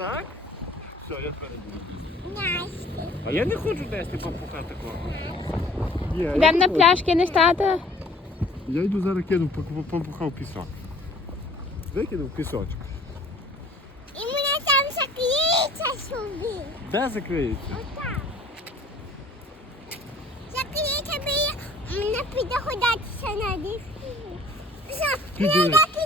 tak? Co, ja twardy. A ja nie chodzę do jesty popucha takiego. Nie. Dam ja na plaż kiedyś tata. Ja idę za rakietą, bo po, popuchał pisoczek. Wy kiedy pisoczek. I mu ja tam zakryjcie sobie. Da zakryjcie. Zakryjcie, by na pójdę chodzić się na dysku. Zakryjcie.